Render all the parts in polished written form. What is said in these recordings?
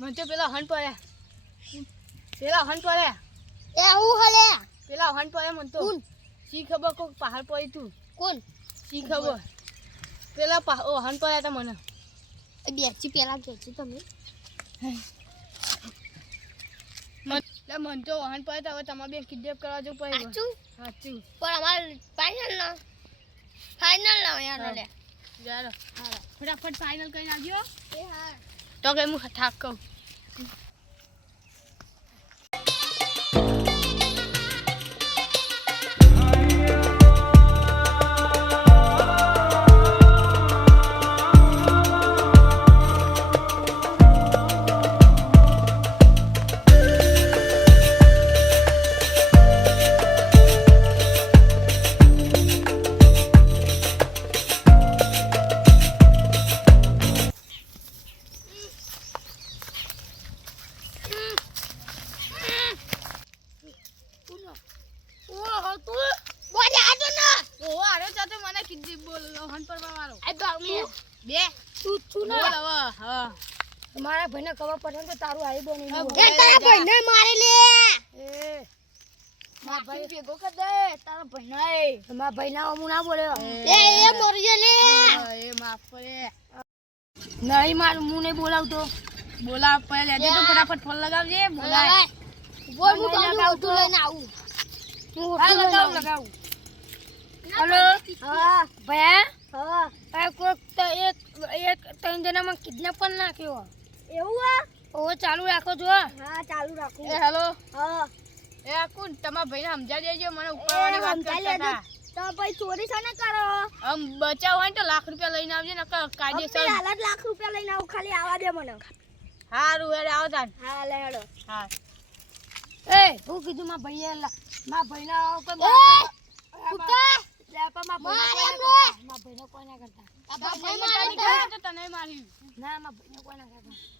મને તો પેલા હન પડ્યા એ હું હલે પેલા હન પડ્યા મને તો કોણ શી ખબર કોક પહાડ પડી તું કોણ શી ખબર પેલા હન પડ્યા હતા મને એ બેચી પેલા કેચી તમે મન તો હન પડ્યા હવે તમારે બે કિડનેપ કરવા જવું પડે સાચું સાચું પણ અમારે ફાઇનલ ના યાર લે ચાલો ફટાફટ ફાઇનલ કરી નાખજો એ હા તો કે હું થાક કહું મારા ભાઈને ખબર પડે તો તારું આઈ બની તારા ભાઈને મારી લે મારા ભાઈ ભેગો કર દે તારા ભાઈને મારા ભાઈના હું ના બોલ્યો એ મોરજે લે એ માફ કરે નહીં માર હું નહીં બોલાવતો બોલાવ પડે લેજે તો ફટાફટ ફોન લગાવજે બોલાય બોલ હું તને ઓટો લઈને આવું હું ઓટો લગાવું હેલો હા ભયા હા આ કોક તો એક ત્રણ જણામાં કિડનેપ પણ નાખ્યો એવું આ ઓ ચાલુ રાખો છો હા ચાલુ રાખું એ હેલો હા એ કોણ તમારા ભાઈને સમજાવી દેજો મને ઉપરવાની વાત કરતા હતા તો ભાઈ ચોરી સાને કરો આમ બચાવ હોય ને તો લાખ રૂપિયા લઈને આવજે ને કાયદેસર હાલ જ લાખ રૂપિયા લઈને આવું ખાલી આવા દે મને હારું હેડે આવતા હા લે હેડો હા એ હું કીધું માં ભાઈએ માં ભાઈના કોઈ કુત્તા લે પણ માં ભાઈને કોઈ ના કરતા આ ભાઈને તારી તો તને માર્યું ના માં ભાઈને કોઈ ના કરતા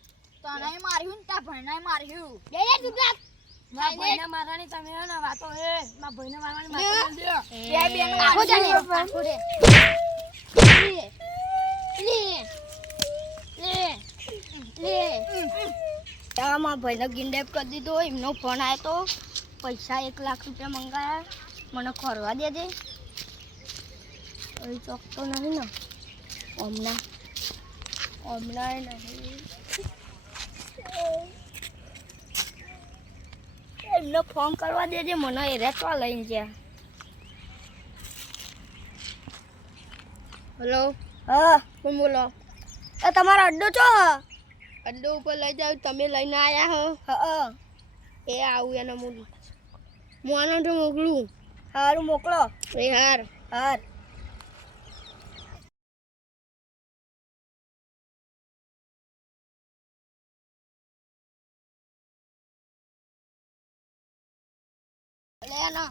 તને માર્યું ને તા ભાઈને માર્યું દે દે ચૂપલા માં ભાઈને મારવાની તમે હે ને વાતો હે માં ભાઈને મારવાની વાતો બોલ દે બે બેન આખો જાને આખો દે લે માં ભાઈને કિડનેપ કરી દીધો એમનો ફોન આવ્યો તો પૈસા 1 લાખ રૂપિયા મંગાયા મને ખોરવા દેજે ઓય ચોકતો નહીં ને હમણાં નહીં એમને ફોન કરવા દેજે મને એ રેટવા લઈને ગયા હેલો હા કોણ બોલો એ તમારો અડ્ડો છો અડ્ડો ઉપર લઈ જાવ તમે લઈને આયા હો હા એ આવું એને હું આનો તો મોકલું હારું મોકલો એ હાર હાર લેના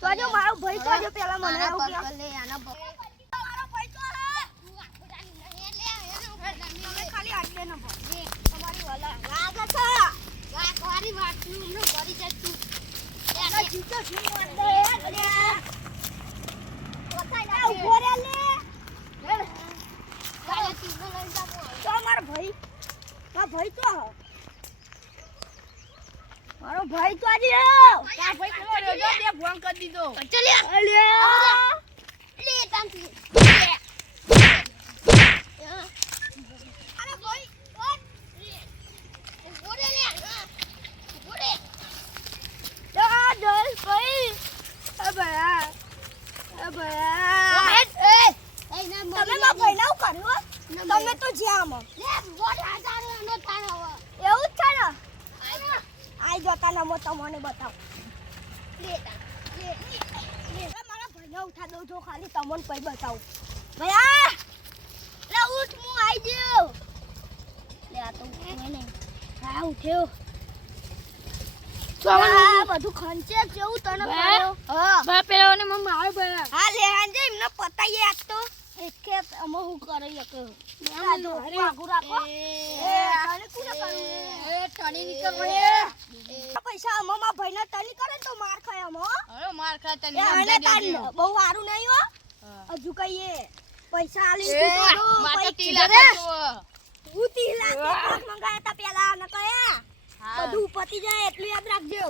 તો જો મારો ભાઈ તો જો પેલા મને આવું કે લે આના મારો ભાઈ તો તું આખો જાની લે તમે ખાલી આટલે ન ભલે તમારી વાલા લાગે છે વાહ કોરી વાત તું ન કરી જ તું એના જીતો શું માર દે પતાઈ ના ઉભો રે લે કાલે તું લઈ જા તો મારો ભાઈ તો મારો ભાઈ તો આજે તા ભાઈ ખબર જો બે ફોન કરી દીધો ચલ લે લે તાંતી અરે ભાઈ ઓરે લે ઓરે જા જલ ભાઈ એ ભયા એ ના તમે માં ભાઈ ના કર્યો તમે તો જ્યાં લે બોલ હાજાર નો તારો એવું જ છે ને આઈ જતા ના મો તમને બતાવ લે મારા ભાઈને ઉઠા દઉં છો ખાલી તમને કઈ બતાવું ભયા લે ઉઠ હું આઈ ગયો લે આ તો નહીં હા ઉઠ્યો બધું ખંચે જેવું તને હા બા પેલાને મમ્મી આવે ભયા હા લે આંજે એમને પતાઈએ આજ તો એકે અમે હું કરી શકે આગુ રાખો એ તને કોને કરું એ ટણી નીકળ પૈસા અમારા ભાઈને તની કરે તો માર ખાય અમો અરે માર ખા તને આને તાન બહુ સારું નહીં હો હજુ કહીએ પૈસા આલી માતા ટીલા કરતો ઉતી લાખ મંગાયા તા પેલા ન કયા બધું પતી જાય એટલું યાદ રાખજો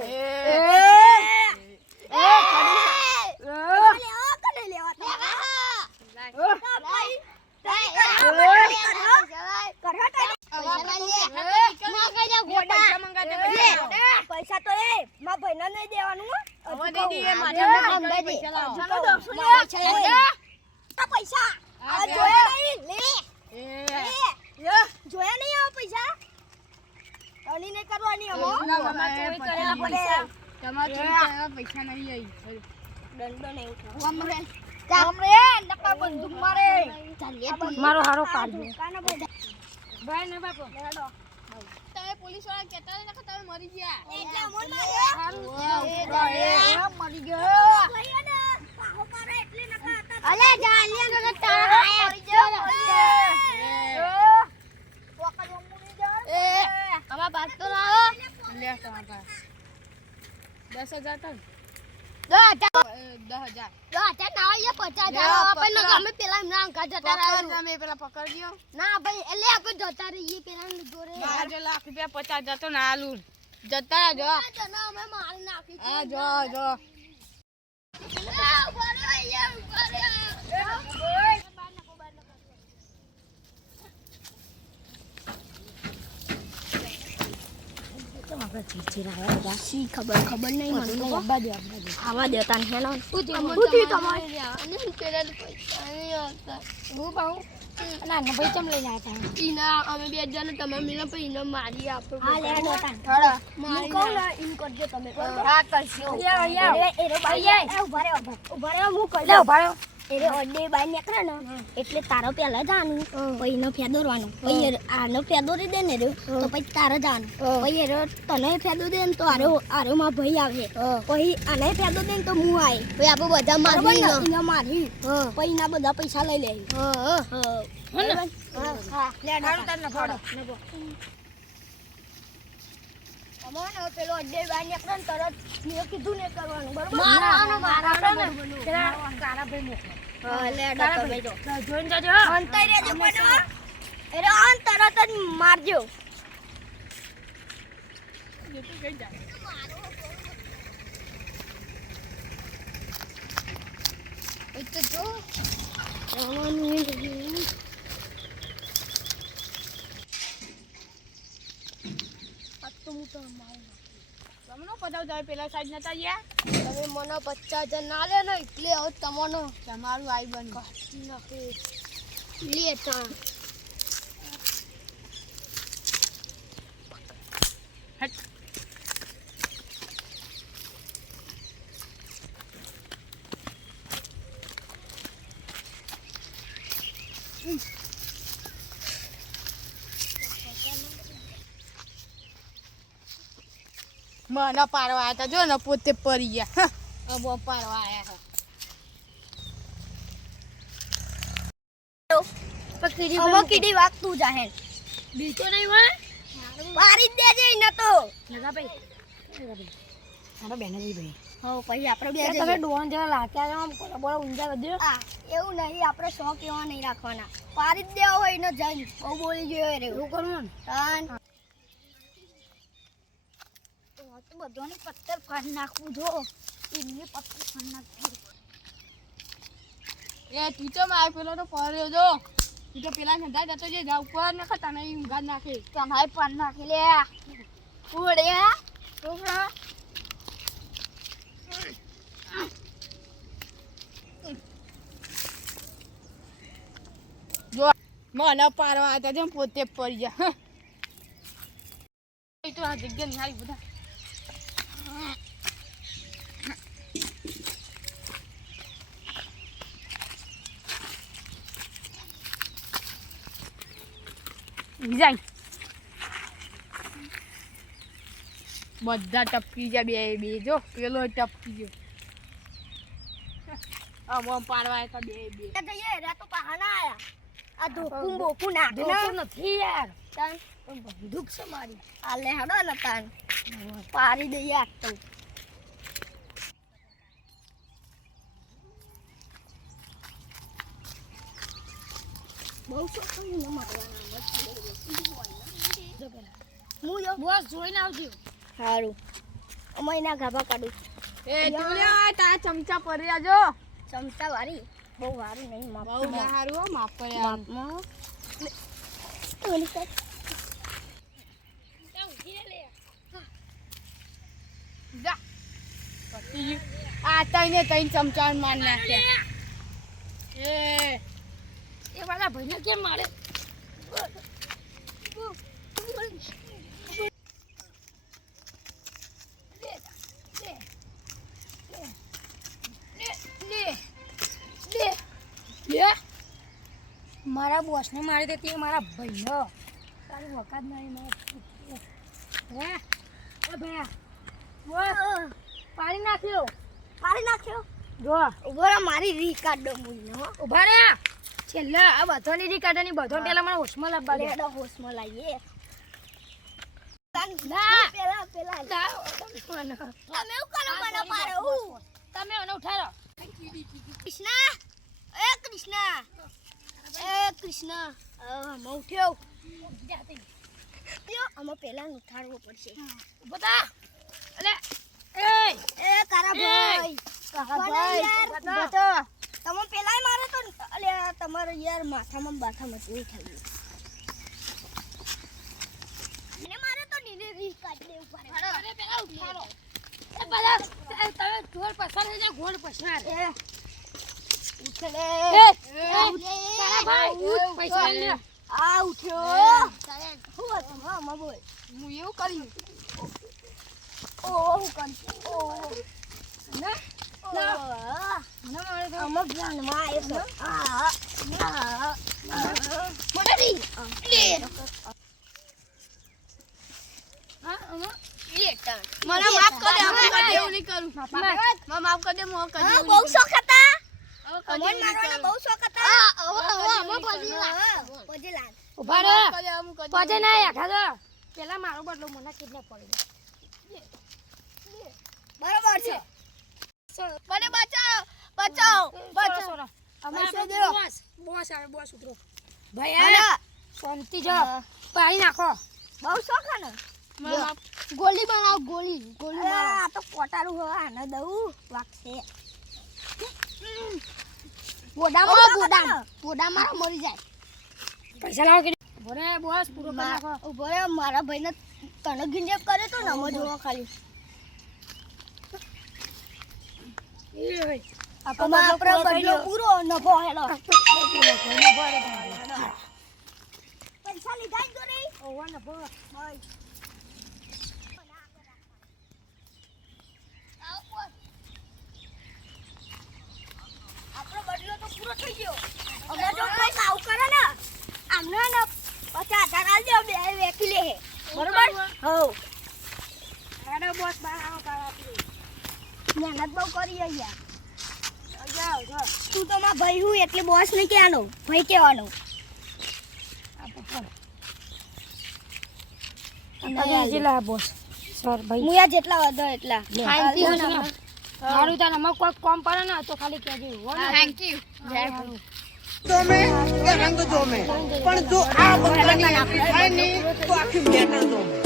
પૈસા તો એ મારા ભાઈને નહીં દેવાનું પૈસા જોયા નહીં જોયા નહીં આવો પૈસા અની નહીં કરવાની પૈસા નહીં આવી દંડો નહીં મારો હારો કાઢો ભાઈ ને બાપો તમે પોલીસ વાળા કહેતા હતા કે તમે મરી ગયા એટલે અમોલ મરી ગયો અલે જાલિયા નો તારા અમાર બાત તો લાવો લે તમારા 10,000 તક 10,000 ના આયા 50,000 આપણે ગમે પેલા નામ કાઢતા પકડ તમે પેલા પકડજો ના ભાઈ એટલે આપણે જતા રહીએ પેલા જોડે મારા જો લાખ રૂપિયા 50,000 તો ના આલું જતા જો ના અમે મારી નાખી આ જો જો ખબર નહીં મને ખાવા દેતા ને હેનો ના ભાઈ ચમ લઈને આવ્યા ઈના અમે બે જણ તમે મિલે પછી ઈને મારી આપો હા લે દોતા મારી કહું ને ઈન કરજો તમે હા કરશું ઉભા રહો હું કરી લે દઉં ઉભા રહો એરે ઓડે બાઈ નીકળે ને એટલે તારો પેલા જાનું પછી નો ફેદોરવાનું પછી આનો ફેદોરી દે ને તો પછી તારે જાનું પછી એરો તને ફેદો દે ને તો આરો માં ભાઈ આવે પછી આને ફેદો દે ને તો હું આય પછી આપણે બધા મારી મારી પછી ના બધા પૈસા લઈ લે હા લે ડાળું તને ફોડો અમારે પેલો ઓડે બાઈ નીકળે ને તરત મેં કીધું ને કરવાનું બરોબર મારા કારા ભાઈ મોકલો લે ડોક્ટર ભાઈ જો જોઈન જજો અંતર રેજો પણ એરે આન તરત જ મારજો એટલે જો તમને પતાવ તમે પેલા સાઈડ નતા ગયા તમે મને 50,000 ના લે ને એટલે હવે તમને તમારું આઈ બન લેતા મને પાડવા આવ્યા હતા જો ને પોતે પડી ગયા અબો પાડવા આવ્યા હવે કીડી વાત તું જાહેર બીજો નહીં હોય મારી જ દેજે ન તો લગા ભાઈ મારો બેનજી ભાઈ હા પછી આપણે બે તમે ડોન જેવા લાગ્યા છો આમ બોલા ઊંઝા વધ્યો આ એવું નહીં આપણે શોખ એવા નહીં રાખવાના પારી જ દેવા હોય ને જઈને બહુ બોલી ગયો રે એવું કરવું ને તાન તો બધાને પથ્થર ફાડી નાખવું જો એમને પથ્થર ફાડી નાખવું એ તું ચમ આવ્યો પેલો તો પડ્યો જો તું તો પેલા સંધા જતો જે જા ઉપર ને ખતા નહીં ઊંઘા જ નાખે તમારે પાન નાખી લે ઉડે છોકરા જો મને પાડવા આવ્યા હતા જેમ પોતે પડી ગયા તો આ જગ્યા નિહાળી બધા જાય બધા ટપકી ગયા બે બે જો પેલો ટપકી ગયો આમ પાડવા આવ્યા હતા બે બે જઈએ રે તો પહાના આયા આ ધોકું બોકું નાખ ધોકું નથી યાર તાન બંદૂક છે મારી આ લે હડો ને તાન પારી દઈએ આજ તો બહુ શોખ તમને ન મારવાના હું જો બોસ જોઈને આવજો. સારું અમાય ના ગાભા કાઢું એ તુલ્યા તા ચમચા પડી આજો ચમચા વાળી બહુ વારું નહીં બહુ માપમાં ના હારું હો માપ પર માપમાં ઓલી કર જા પતી ગયું. આ તઈને તઈને ચમચા માર નાખ્યા એ વાળા ભાઈને કેમ મારે? મારા બોસને મારી દે તે મારા ભાઈનો તારી વખત નહીં હે એ ભયા બોસ પાણી નાખ્યો પાડી નાખ્યો જો ઉભો રહો મારી રી કાઢ દો મુઈને હો ઉભા રે છેલ્લા આ બધોની રી કાઢવાની બધો પેલા મને હોશમાં લાવવા દે લેડો હોશમાં લાવીએ ના પેલા પેલા તમે તમે એવું કરો મને પાડો તમે એને ઉઠાડો કૃષ્ણા એ કૃષ્ણા એ કૃષ્ણા હું ઉઠ્યો આમાં પેલા ઉઠાડવો પડશે બતા અલે એ કારા ભાઈ બતો તમે પેલાય મારે તો અલે તમારે યાર માથામાં બાથામાં જોઈ થઈ ગયું મને મારે તો નીને રી કાઢ દે ઉપર અરે પેલા ઉઠાડો એ બધા તમે ઢોલ પસાર થઈ જાય ઘોડ પસાર ઉઠ લે તારા ભાઈ ઉઠ પૈસા લે આ ઉઠ્યો હું હતું હા બોલ હું એવું કર્યું હું કરી ના મને મારે તો અમુક જાનમાં એ તો મોટરી હા અમે મને માફ કરી દે હું કદી એવું નહીં કરું મને માફ કરી દે હું કદી એવું બહુ નહીં શોખ હતા કરું. હવે કદી અમન એવું નહીં મારવાના કરું. બહુ શોખ હતા ઉભા રે પજેલા ઉભા રે માફ કરી દે, હું કદી પજે એવું ના નહીં આખા દો પેલા મારો બદલો મને કિડનેપ પડી બરોબર છે કરું. મને બચાવ બચાવ બચાવ અમે પૈસા આપણે દેવો. બોસ આવે બોસ ઉતરો ભાઈ અને શાંતિ જાઓ પાણી નાખો બહુ શોખ ને મને માફ ગોલી બનાવ ગોલી ગોલી અરે, બનાવ આ તો કોટારું હવે આને દઉં વાગશે બોડા બોડા મારા મરી જાય પૈસા લાવો કે ભરે બોસ પૂરો કરી નાખો ઉભો રે મારા ભાઈને તને કિડનેપ કરે તો નમો જોવા ખાલી આપણો આપણો બદલો પૂરો નભો હેલો પૈસા લીધા જ તો નહીં આપણો બદલો તો પૂરો થઈ ગયો હવે જો કોઈ કાવ કરે ને આમને ને 50,000 આલ દે બે વેકી લે બરોબર હો બોસ બહાર આવો પાડા મહેનત બહુ કરી યાર જાઓ જાઓ તું તો મારા ભાઈ હું એટલે બોસ ને કહેવાનો ભાઈ કહેવાનો જિલ્લા બોસ સર ભાઈ મુયા જેટલા વધો એટલા સારું તારે અમારે કોઈ કોમ પડે ને તો ખાલી કહેજો થેન્ક યુ જોમે કે રંગ જોમે પણ જો આ બધાની આપણી થાય ને તો આખી મેટર જોમે